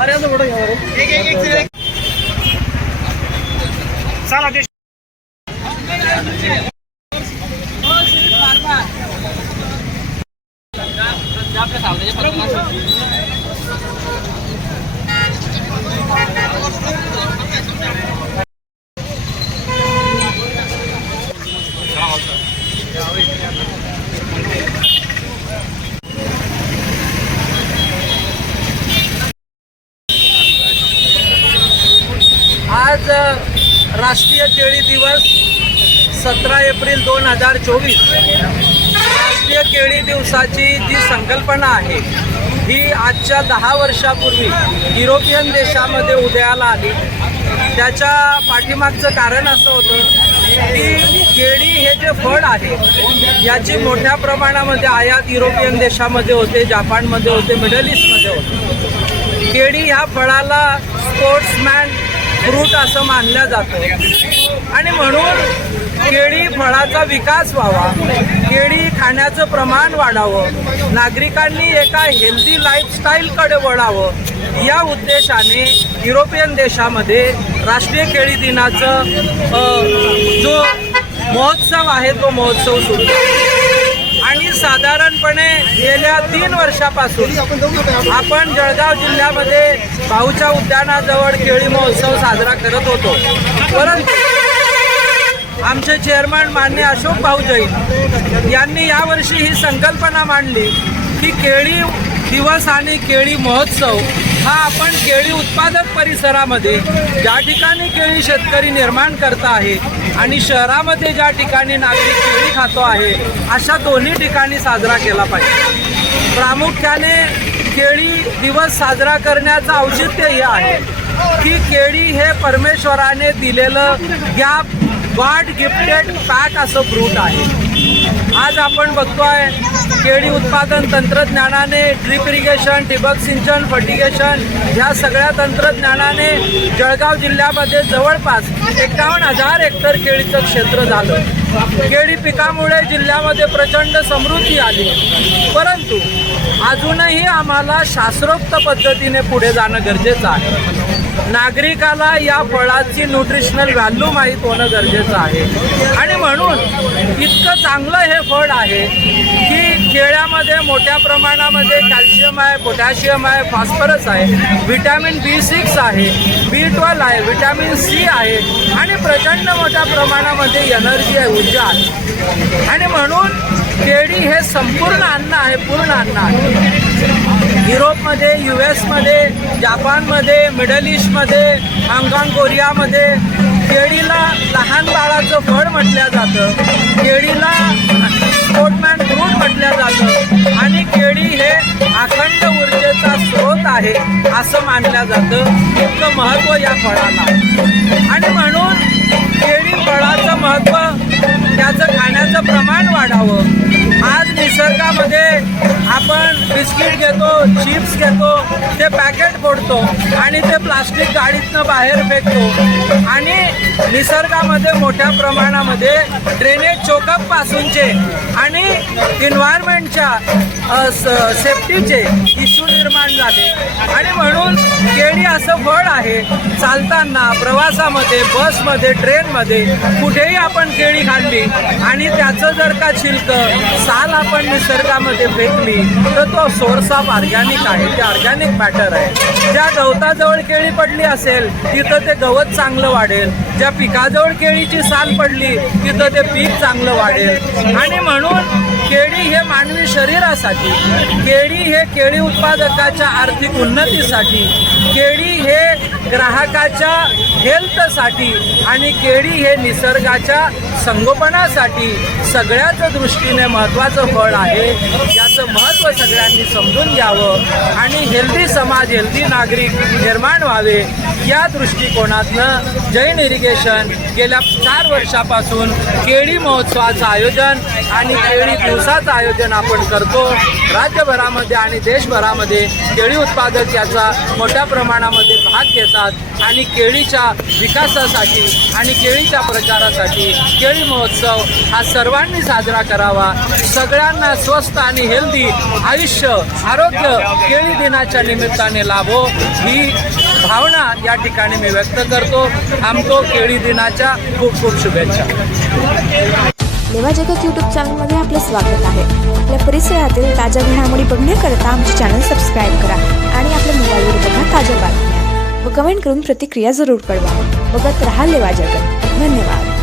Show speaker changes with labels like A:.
A: अरे आता कुठं घ्या चला ते
B: आज राष्ट्रीय केळी दिवस सतरा एप्रिल दोन हजार चोवीस. राष्ट्रीय केळी दिवसाची जी संकल्पना आहे ही आजच्या दहा वर्षापूर्वी युरोपियन देशामध्ये उदयाला आली. त्याच्या पाठीमागचं कारण असं होतं की केळी हे जे फळ आहे याची मोठ्या प्रमाणामध्ये आयात युरोपियन देशामध्ये होते जपानमध्ये होते मिडल ईस्टमध्ये होते. केळी ह्या फळाला स्पोर्ट्समॅन फ्रूट असं मानलं जातं. आणि म्हणून केळी फळाचा विकास व्हावा केळी खाण्याचं प्रमाण वाढावं नागरिकांनी एका हेल्दी लाईफस्टाईलकडे वळावं या उद्देशाने युरोपियन देशामध्ये राष्ट्रीय केळी दिनाचं जो महोत्सव आहे तो महोत्सव सुरू आणि साधारणपणे गेल्या तीन वर्षापासून आपण जळगाव जिल्ह्यामध्ये भाऊच्या उद्यानाजवळ केळी महोत्सव साजरा करत होतो. परंतु आमचे चेअरमन मान्य अशोक भाऊ जैन यांनी यावर्षी ही संकल्पना मांडली की केळी दिवस आणि केळी महोत्सव हा आपण केळी उत्पादक परिसरामध्ये ज्या ठिकाणी केळी शेतकरी निर्माण करत आहे आणि शहरामध्ये ज्या ठिकाणी नागरिक केळी खातो आहे अशा दोन्ही ठिकाणी साजरा केला पाहिजे. प्रामुख्याने केळी दिवस साजरा करण्याचं औचित्य हे आहे. की केळी हे परमेश्वराने दिलेलं गॅप गॉड गिफ्टेड पॅक असं फ्रूट आहे. आज आपण बघतोय केळी उत्पादन तंत्रज्ञानाने ड्रिप इरिगेशन ठिबक सिंचन फर्टिगेशन या सगळ्या तंत्रज्ञानाने जळगाव जिल्ह्यामध्ये जवळपास एकावन्न हजार हेक्टर केळीचं क्षेत्र झालं. केळी पिकामुळे जिल्ह्यामध्ये प्रचंड समृद्धी आली. परंतु अजूनही आम्हाला शास्त्रोक्त पद्धतीने पुढे जाणं गरजेचं आहे. नागरिकाला या फळाची न्यूट्रिशनल व्हॅल्यू माहीत होणं गरजेचं आहे. आणि म्हणून इतकं चांगलं हे फळ आहे की केळ्यामध्ये मोठ्या प्रमाणामध्ये कॅल्शियम आहे पोटॅशियम आहे फॉस्फरस आहे व्हिटॅमिन बी सिक्स आहे बी ट्वेल्व आहे व्हिटॅमिन सी आहे आणि प्रचंड मोठ्या प्रमाणामध्ये एनर्जी आहे ऊर्जा आहे. आणि म्हणून केळी हे संपूर्ण अन्न आहे पूर्ण अन्न आहे. युरोपमध्ये यू एसमध्ये जापानमध्ये मिडल ईस्टमध्ये हाँगकाँग कोरियामध्ये केळीला लहान बाळाचं फळ म्हटलं जातं केळीला स्पोर्टमॅन फ्रूट म्हटलं जातं आणि केळी हे अखंड ऊर्जेचा स्रोत आहे असं मानलं जातं इतकं महत्त्व या फळाला आहे. आणि म्हणून केळी फळा बिस्किट घेतो चिप्स घेतो ते पॅकेट फोडतो आणि ते प्लास्टिक गाडीतनं बाहेर फेकतो. आणि निसर्गामध्ये मोठ्या प्रमाणामध्ये ड्रेनेज चोकअप पासूनचे आणि इन्व्हायरमेंटच्या सेफ्टीचे इश्यू निर्माण झाले. आणि म्हणून केळी असं फळ आहे. चालताना प्रवासामध्ये बसमध्ये ट्रेनमध्ये कुठेही आपण केळी खाल्ली आणि त्याचं जर का छिलक साल आपण निसर्गामध्ये फेकली तर तो सोर्स ऑफ ऑर्गॅनिक आहे. ते ऑर्गॅनिक मॅटर आहे. ज्या गवताजवळ केळी पडली असेल तिथं ते गवत चांगलं वाढेल. ज्या पिकाजवळ केळीची साल पडली तिथं ते पीक चांगलं वाढेल. आणि म्हणून केळी हे मानवी शरीरासाठी केळी हे केळी उत्पादकाच्या आर्थिक उन्नतीसाठी केळी हे ग्राहकाच्या हेल्थसाठी आणि केळी हे निसर्गाच्या संगोपनासाठी सगळ्याच दृष्टीने महत्त्वाचं फळ आहे. याचं महत्त्व सगळ्यांनी समजून घ्यावं आणि हेल्दी समाज हेल्दी नागरिक निर्माण व्हावे. या दृष्टिकोनातनं जैन इरिगेशन गेल्या चार वर्षापासून केळी महोत्सवाचं आयोजन आणि केळी दिवसाचं आयोजन आपण करतो. राज्यभरामध्ये आणि देशभरामध्ये केळी उत्पादक याचा मोठ्या प्रमाणामध्ये भाग घेतात आणि केळीच्या विकासासाठी आणि केळीच्या प्रचारासाठी केळी महोत्सव हा सर्वांनी साजरा करावा. सगळ्यांना स्वस्त आणि हेल्दी आयुष्य आरोग्य केळी दिनाच्या निमित्ताने लाभो. ही भावना या ठिकाणी मी व्यक्त करतो. आमको केळी दिनाच्या खूप खूप शुभेच्छा.
A: लेवा जगत यूट्यूब चॅनलमध्ये आपलं स्वागत आहे. आपल्या परिसरातील ताज्या घडामोडी बघण्याकरता आमचे चॅनल सबस्क्राईब करा आणि आपल्या मोबाईलवर बघा ताज्या बातम्या. व कमेंट करून प्रतिक्रिया जरूर कळवा. बघत राहा लेवा जगत. धन्यवाद.